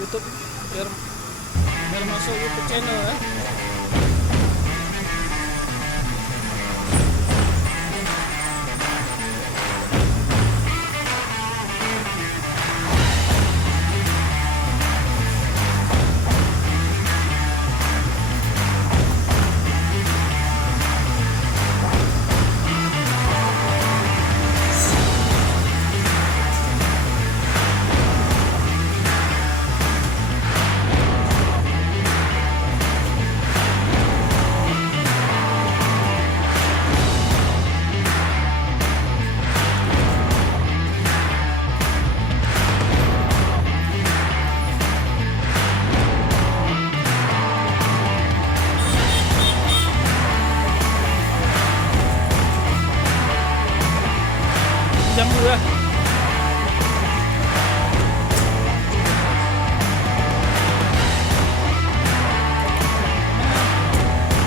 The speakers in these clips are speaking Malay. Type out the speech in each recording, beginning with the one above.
YouTube biar biar masuk YouTube channel ya. Jam dulu ya.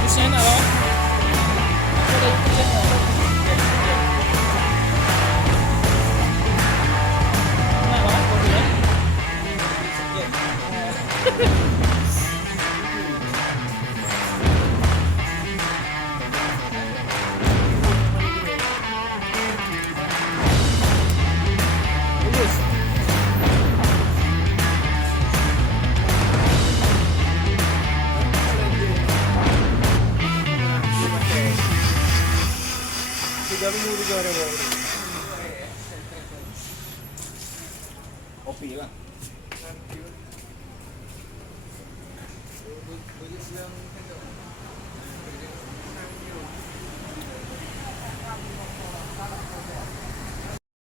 Di sana loh. Ada di sana. Nah, loh, kok dia? Kopi lah.